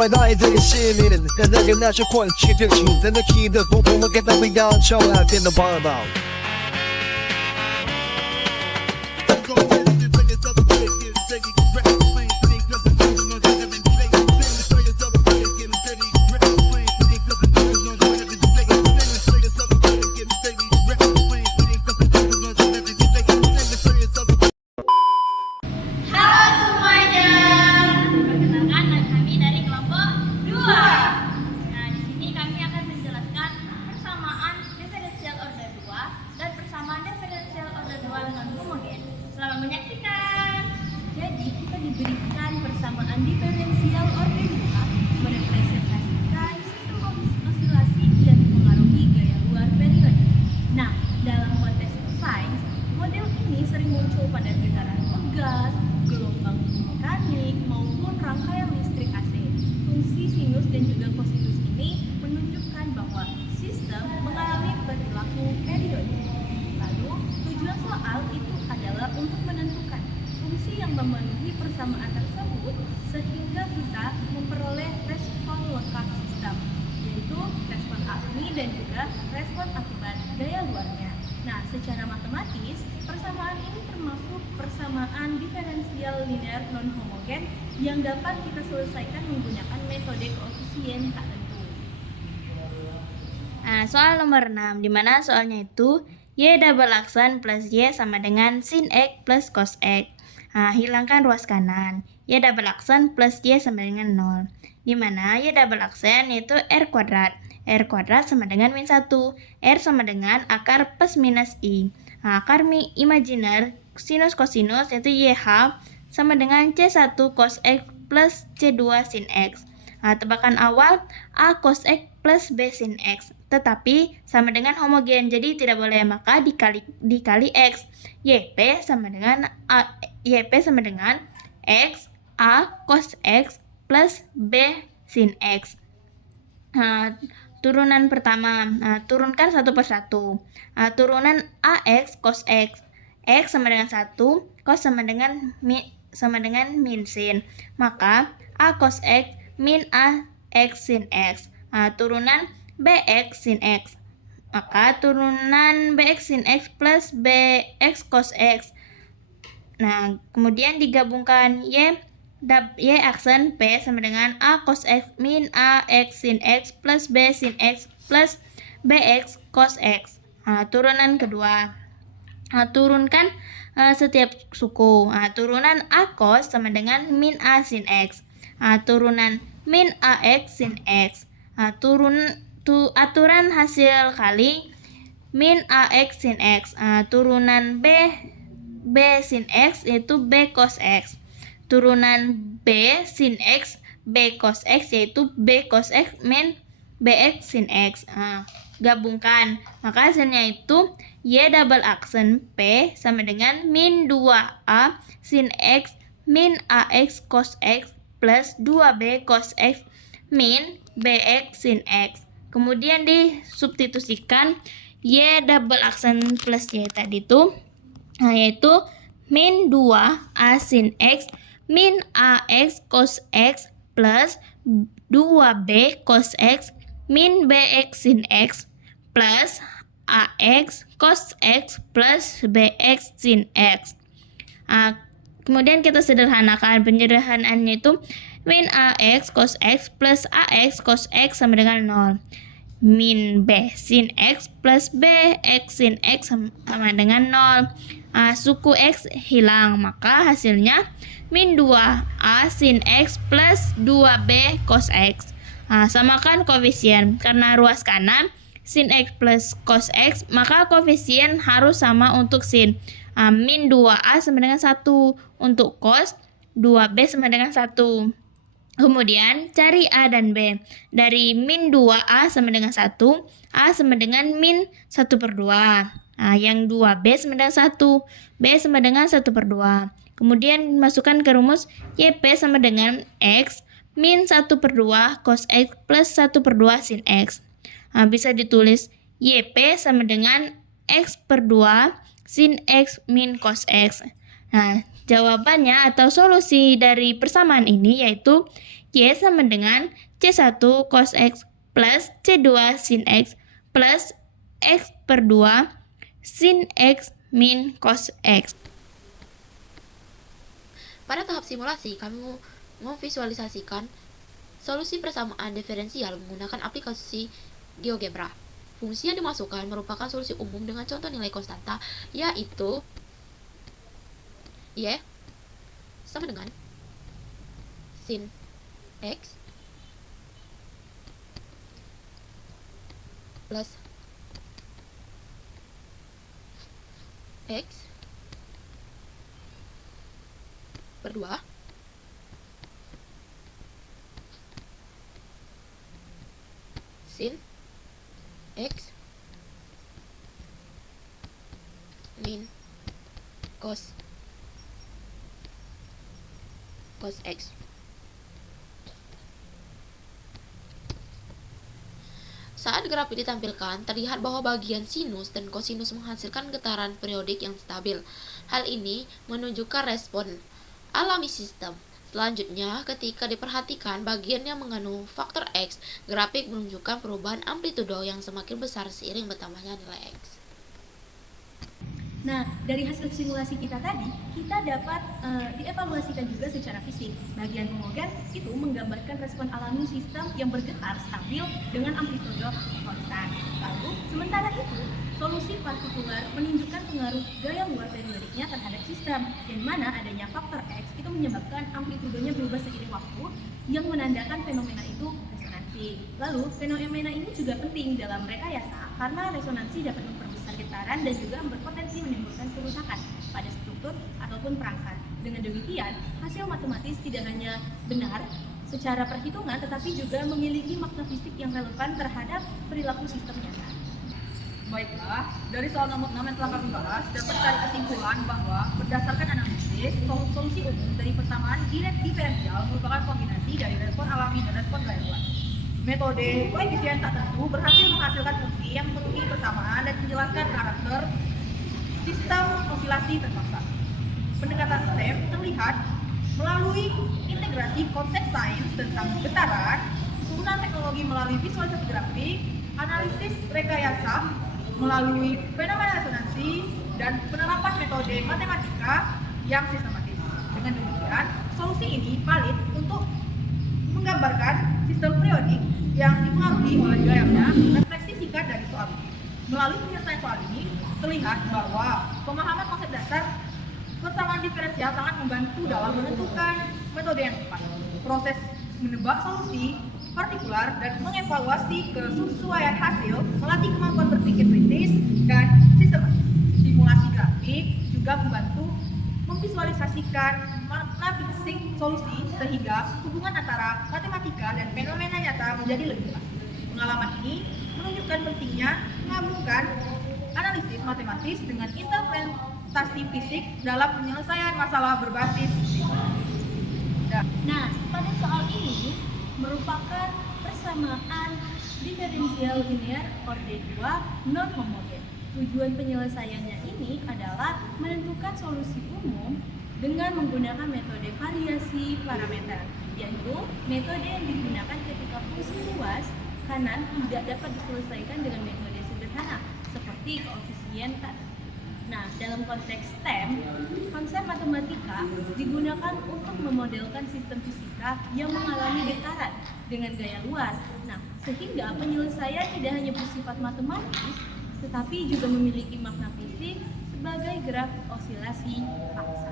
外来这个市民，跟那个那些混去的主人的气的，统统的给他们要求来变得棒棒。Diberikan persamaan diferensial order 2 merepresentasikan sistem osilasi yang dipengaruhi gaya luar periode. Nah, dalam konteks sains, model ini sering muncul pada getaran gas, gelombang mekanik, maupun rangkaian listrik AC. Fungsi sinus dan juga kosinus ini menunjukkan bahwa sistem mengalami perilaku periode. Lalu, tujuan soal itu adalah untuk menentukan fungsi yang memenuhi persamaan tersebut sehingga kita memperoleh respon lekat sistem, yaitu respon alami dan juga respon akibat gaya luarnya. Nah, secara matematis, persamaan ini termasuk persamaan diferensial linear non-homogen yang dapat kita selesaikan menggunakan metode koefisien tak tentu. Nah, soal nomor 6, di mana soalnya itu Y double aksen plus Y sama dengan sin X plus cos X. Nah, hilangkan ruas kanan. Y double aksen plus Y sama dengan 0. Di mana Y double aksen yaitu R kuadrat. R kuadrat sama dengan min 1. R sama dengan akar plus minus I. Nah, akar imajiner sinus kosinus yaitu YH sama dengan C1 cos X plus C2 sin X. Nah, tebakan awal A cos X plus B sin X. Tetapi sama dengan homogen, jadi tidak boleh, maka dikali X. YP sama dengan X A cos X plus B sin X. Nah, turunan pertama, turunkan satu persatu. Turunan AX cos X. X sama dengan 1, cos sama dengan min sin. Maka A cos X min A X sin X. Turunan BX sin X. Maka turunan BX sin X plus BX cos X. Nah, kemudian digabungkan Y aksen P sama dengan A cos X min A X sin X plus B sin X plus BX cos X. Turunan kedua. Turunkan setiap suku. Turunan A cos sama dengan min A sin X. Turunan min AX sin X. Aturan hasil kali min AX sin X. Turunan B sin X yaitu B cos X. Turunan B sin X B cos X yaitu B cos X min BX sin X. Gabungkan, maka hasilnya itu Y double aksen P sama dengan min 2A sin X min AX cos X plus 2B cos X min BX sin X. Kemudian disubstitusikan Y double aksen plus Y tadi itu, yaitu min 2A sin X min AX cos X plus 2B cos X min BX sin X plus AX cos X plus BX sin X. Kemudian kita sederhanakan, penyederhanaannya itu min AX cos X plus AX cos X sama dengan 0. Min B sin X plus BX sin X sama dengan 0. Suku X hilang, maka hasilnya min 2A sin X plus 2B cos X. Samakan koefisien, karena ruas kanan sin X plus cos X, maka koefisien harus sama untuk sin. Min 2A sama dengan 1 untuk cos, 2B sama dengan 1. Kemudian cari A dan B. Dari min 2A sama dengan 1, A sama dengan min 1/2. Yang 2B sama dengan 1, B sama dengan 1/2. Kemudian masukkan ke rumus YP sama dengan X min 1/2 cos X plus 1/2 sin X. Bisa ditulis YP sama dengan X/2 sin X min cos X. Nah, jawabannya atau solusi dari persamaan ini yaitu Y sama dengan C1 cos X plus C2 sin X plus X per 2 sin X min cos X. Pada tahap simulasi, kami memvisualisasikan solusi persamaan diferensial menggunakan aplikasi GeoGebra. Fungsi yang dimasukkan merupakan solusi umum dengan contoh nilai konstanta, yaitu Y sama dengan sin X plus X per 2 sin X min cos X. Saat grafik ditampilkan, terlihat bahwa bagian sinus dan kosinus menghasilkan getaran periodik yang stabil. Hal ini menunjukkan respon alami sistem. Selanjutnya, ketika diperhatikan bagian yang mengandung faktor X, grafik menunjukkan perubahan amplitudo yang semakin besar seiring bertambahnya nilai X. Nah, dari hasil simulasi kita tadi, kita dapat dievaluasikan juga secara fisik. Bagian homogen itu menggambarkan respon alami sistem yang bergetar stabil dengan amplitudo konstan. Lalu, sementara itu, solusi partikular menunjukkan pengaruh gaya luar periodiknya terhadap sistem, yang mana adanya faktor X itu menyebabkan amplitudonya berubah seiring waktu, yang menandakan fenomena itu resonansi. Lalu, fenomena ini juga penting dalam rekayasa karena resonansi dapat memperbesar getaran dan juga berpotensi menimbulkan kerusakan pada struktur ataupun perangkat. Dengan demikian, hasil matematis tidak hanya benar secara perhitungan tetapi juga memiliki makna fisik yang relevan terhadap perilaku sistem nyata. Baiklah, dari soal nomor 6 yang telah kami bahas, dapat ditarik kesimpulan bahwa berdasarkan analisis, solusi umum dari persamaan diferensial merupakan kombinasi dari respon alami dan respon gaya luar. Metode koefisien tak tentu berhasil menghasilkan fungsi yang memenuhi persamaan dan menjelaskan karakter sistem osilasi terpaksa. Pendekatan STEM terlihat melalui integrasi konsep sains tentang getaran, penggunaan teknologi melalui visualisasi grafik, analisis rekayasa melalui fenomena resonansi, dan penerapan metode matematika yang sistematis. Dengan demikian, solusi ini valid untuk menggambarkan sistem periodik yang dipengaruhi oleh gayanya refleksi singkat dari soal ini. Melalui penyelesaian soal ini, terlihat bahwa pemahaman konsep dasar persamaan diferensial sangat membantu dalam menentukan metode yang tepat. Proses menebak solusi partikular dan mengevaluasi kesesuaian hasil melatih kemampuan berpikir kritis dan sistematis. Simulasi grafik juga membantu memvisualisasikan makna fisik solusi sehingga hubungan antara matematika dan fenomena nyata menjadi lebih jelas. Pengalaman ini menunjukkan pentingnya menggabungkan analisis matematis dengan interpretasi fisik dalam penyelesaian masalah berbasis simulasi. Nah, pada soal ini merupakan persamaan diferensial linear orde 2 non homogen. Tujuan penyelesaiannya ini adalah menentukan solusi umum dengan menggunakan metode variasi parameter, yaitu metode yang digunakan ketika fungsi luas kanan tidak dapat diselesaikan dengan metode sederhana seperti koefisien tadi. Nah, dalam konteks STEM, konsep matematika digunakan untuk memodelkan sistem fisika yang mengalami getaran dengan gaya luar. Nah, sehingga penyelesaian tidak hanya bersifat matematis, tetapi juga memiliki makna fisik sebagai graf osilasi paksa.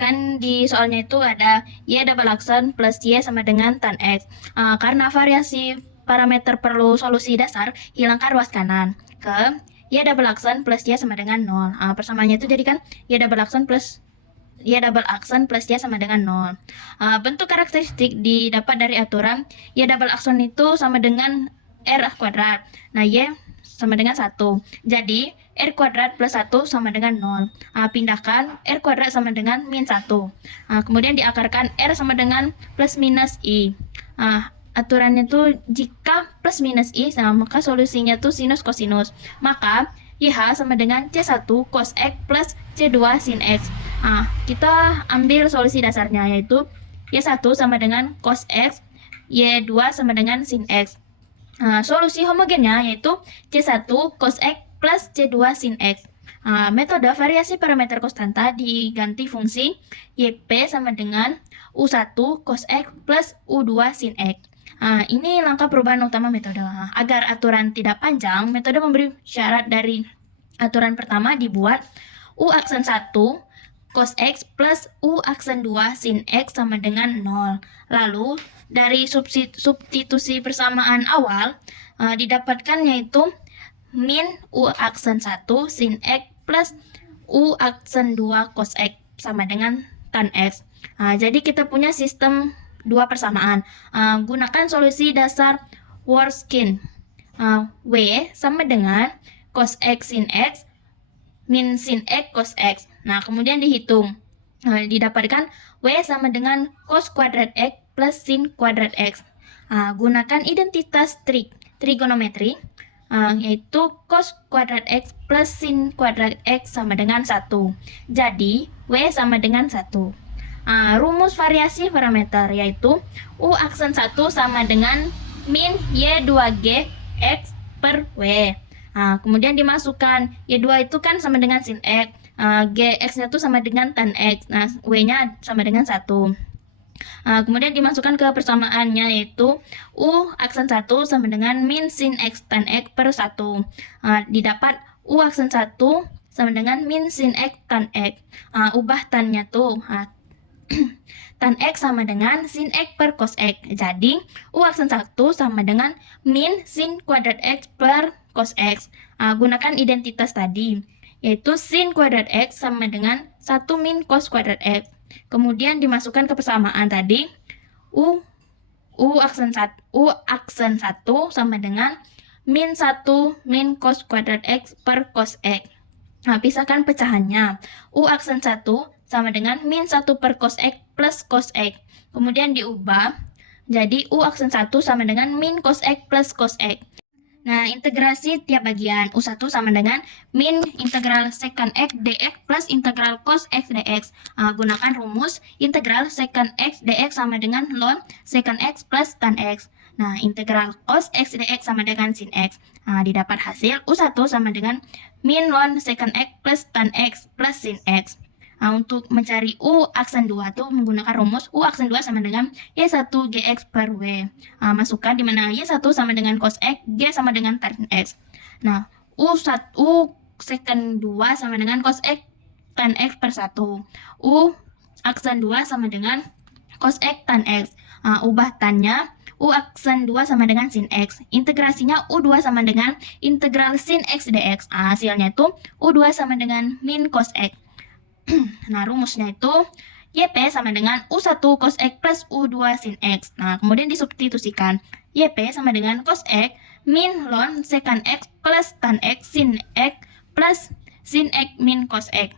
Kan di soalnya itu ada Y double aksen plus Y sama dengan tan X. Karena variasi parameter perlu solusi dasar, hilangkan ruas kanan. Ke Y double aksen plus Y sama dengan 0. Persamaannya itu jadi kan Y double aksen plus Y sama dengan 0. Bentuk karakteristik didapat dari aturan Y double aksen itu sama dengan R kuadrat. Nah, Y sama dengan 1. Jadi, R kuadrat plus 1 sama dengan 0. Pindahkan R kuadrat sama dengan min 1. Kemudian diakarkan R sama dengan plus minus I. Aturannya tuh jika plus minus I, maka solusinya tuh sinus kosinus. Maka YH sama dengan C1 cos X plus C2 sin X. Kita ambil solusi dasarnya, yaitu Y1 sama dengan cos X, Y2 sama dengan sin X. Solusi homogennya yaitu C1 cos X plus C2 sin X. Metode variasi parameter konstanta diganti fungsi YP sama dengan U1 cos X plus U2 sin X. Ini langkah perubahan utama metode. Agar aturan tidak panjang, metode memberi syarat dari aturan pertama dibuat U aksen 1 cos X plus U aksen 2 sin X sama dengan 0. Lalu, dari substitusi persamaan awal, didapatkan yaitu min U aksen 1 sin X plus U aksen 2 cos X sama dengan tan X. Jadi kita punya sistem dua persamaan. Gunakan solusi dasar Dworkin. W sama dengan cos X sin X min sin X cos X. Kemudian dihitung. Didapatkan W sama dengan cos kuadrat X plus sin kuadrat X. Gunakan identitas trigonometri, yaitu cos kuadrat X plus sin kuadrat X sama dengan 1. Jadi, W sama dengan 1. Rumus variasi parameter yaitu U aksen 1 sama dengan min Y2G X per W. Kemudian dimasukkan Y2 itu kan sama dengan sin X, GX-nya itu sama dengan tan X, W-nya sama dengan 1. Kemudian dimasukkan ke persamaannya yaitu U aksen 1 sama dengan min sin X tan X per 1. Didapat U aksen 1 sama dengan min sin X tan X. Ubah tannya tuh. Tan X sama dengan sin X per cos X. Jadi, U aksen 1 sama dengan min sin kuadrat X per cos X. Gunakan identitas tadi, yaitu sin kuadrat X sama dengan 1 min cos kuadrat X. Kemudian dimasukkan ke persamaan tadi, U aksen 1 sama dengan min 1 min cos kuadrat X per cos X. Pisahkan pecahannya. U aksen 1 sama dengan min 1 per cos X plus cos X. Kemudian diubah jadi U aksen 1 sama dengan min cos X plus cos X. Integrasi tiap bagian. U1 sama dengan min integral secant X dx plus integral cos X dx. Gunakan rumus integral secant X dx sama dengan ln secant X plus tan X. Integral cos X dx sama dengan sin X. Didapat hasil U1 sama dengan min ln secant X plus tan X plus sin X. Untuk mencari U aksen 2 tuh menggunakan rumus U aksen 2 sama dengan Y1 GX per W. Masukkan di mana Y1 sama dengan cos X, G sama dengan tan X. U secant 2 sama dengan cos X tan X per 1. U aksen 2 sama dengan cos X tan X. Ubah tannya, U aksen 2 sama dengan sin X. Integrasinya U2 sama dengan integral sin X dx. Hasilnya itu U2 sama dengan min cos X. Rumusnya itu YP sama dengan U1 cos X plus U2 sin X. Kemudian disubstitusikan. YP sama dengan cos X min ln secant X plus tan X sin X plus sin X min cos X.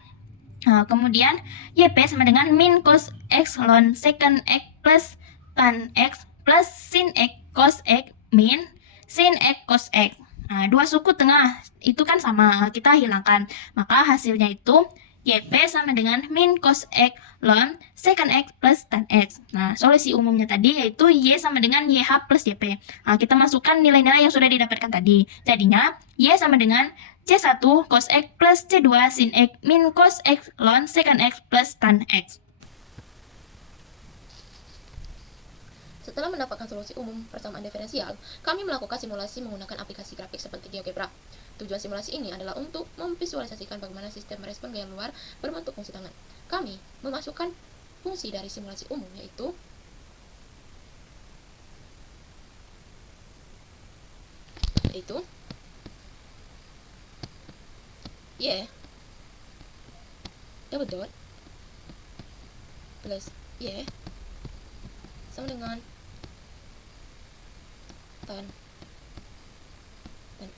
Kemudian YP sama dengan min cos X ln secant X plus tan X plus sin X cos X min sin X cos X. Dua suku tengah itu kan sama, kita hilangkan. Maka hasilnya itu YP sama dengan min cos X ln secant X plus tan X. Solusi umumnya tadi yaitu Y sama dengan YH plus YP. Kita masukkan nilai-nilai yang sudah didapatkan tadi. Jadinya Y sama dengan C1 cos X plus C2 sin X min cos X ln secant X plus tan X. Setelah mendapatkan solusi umum persamaan diferensial, kami melakukan simulasi menggunakan aplikasi grafik seperti GeoGebra. Tujuan simulasi ini adalah untuk memvisualisasikan bagaimana sistem respon gaya luar berbentuk fungsi tangan. Kami memasukkan fungsi dari simulasi umum, yaitu Y double dot plus Y sama dengan tan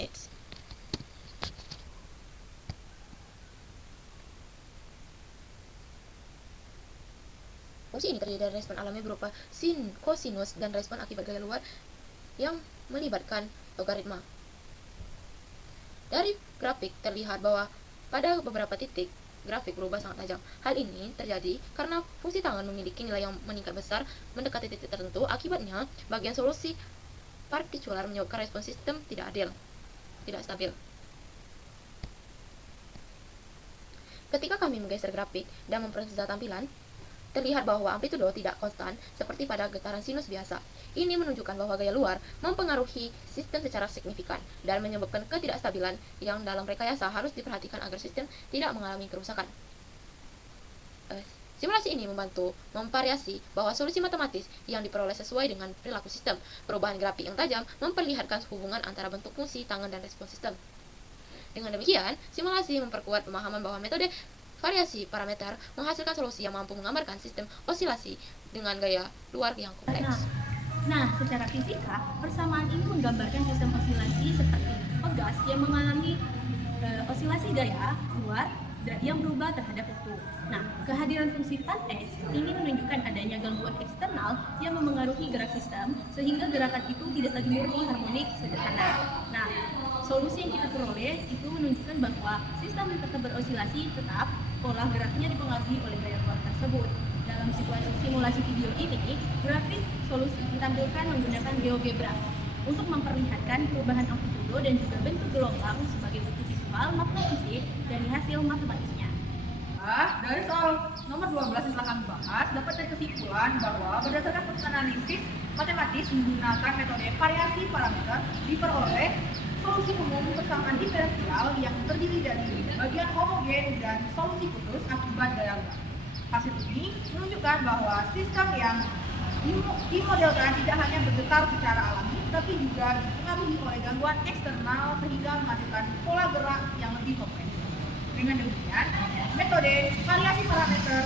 X. Fungsi ini terdiri dari respon alami berupa sin, kosinus, dan respon akibat gaya luar yang melibatkan logaritma. Dari grafik terlihat bahwa pada beberapa titik grafik berubah sangat tajam. Hal ini terjadi karena fungsi tangan memiliki nilai yang meningkat besar mendekati titik tertentu. Akibatnya, bagian solusi partikular menyebabkan respons sistem tidak stabil. Ketika kami menggeser grafik dan memproses tampilan, terlihat bahwa amplitudo tidak konstan seperti pada getaran sinus biasa. Ini menunjukkan bahwa gaya luar mempengaruhi sistem secara signifikan dan menyebabkan ketidakstabilan yang dalam rekayasa harus diperhatikan agar sistem tidak mengalami kerusakan. Simulasi ini membantu memvariasi bahwa solusi matematis yang diperoleh sesuai dengan perilaku sistem. Perubahan grafik yang tajam memperlihatkan hubungan antara bentuk fungsi tangan dan respons sistem. Dengan demikian, simulasi memperkuat pemahaman bahwa metode variasi parameter menghasilkan solusi yang mampu menggambarkan sistem osilasi dengan gaya luar yang kompleks. Nah, secara fisika, persamaan ini menggambarkan sistem osilasi seperti pegas yang mengalami osilasi gaya luar yang berubah terhadap waktu. Nah, kehadiran fungsi tan X ini menunjukkan adanya gangguan eksternal yang memengaruhi gerak sistem sehingga gerakan itu tidak lagi murni harmonik sederhana. Nah, solusi yang kita peroleh itu menunjukkan bahwa sistem yang tetap berosilasi tetap pola geraknya dipengaruhi oleh gaya luar tersebut. Dalam simulasi video ini, grafik solusi ditampilkan menggunakan GeoGebra untuk memperlihatkan perubahan amplitudo dan juga bentuk gelombang sebagai bukti visual maupun fisik dari hasil matematisnya. Dari soal nomor 12 yang telah kami bahas, dapat dari kesimpulan bahwa berdasarkan proses analisis matematis menggunakan metode variasi parameter diperoleh solusi umum persamaan diferensial yang terdiri dari bagian homogen dan solusi putus akibat gaya luar. Hasil ini menunjukkan bahwa sistem yang dimodelkan tidak hanya bergetar secara alami, tapi juga dipengaruhi oleh gangguan eksternal sehingga menghasilkan pola gerak yang lebih kompleks. Dengan demikian, metode variasi parameter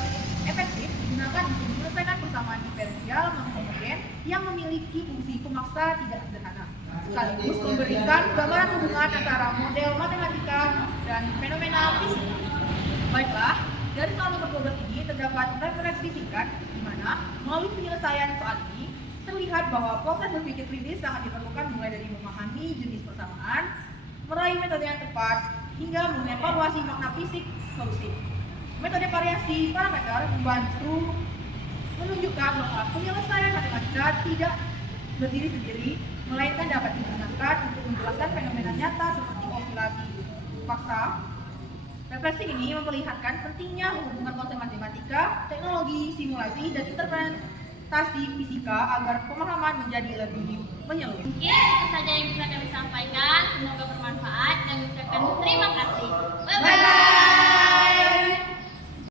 efektif digunakan untuk menyelesaikan persamaan diferensial non-homogen yang memiliki fungsi pemaksa tidak sederhana, sekaligus memberikan gambaran hubungan antara model matematika dan fenomena fisika. Baiklah, dari soal nomor 12 ini terdapat referensi singkat di mana melalui penyelesaian soal ini terlihat bahwa proses berpikir kritis sangat diperlukan mulai dari memahami jenis persamaan, meraih metode yang tepat, hingga mengevaluasi makna fisik solusi. Metode variasi parameter membantu menunjukkan bahwa penyelesaian matematika tidak berdiri sendiri, melainkan dapat digunakan untuk menjelaskan fenomena nyata seperti osilasi paksa. Referensi ini memperlihatkan pentingnya hubungan konsep matematika, teknologi, simulasi, dan interpretasi fisika agar pemahaman menjadi lebih menyeluruh. Mungkin itu saja yang bisa kami sampaikan. Semoga bermanfaat dan mengucapkan terima kasih.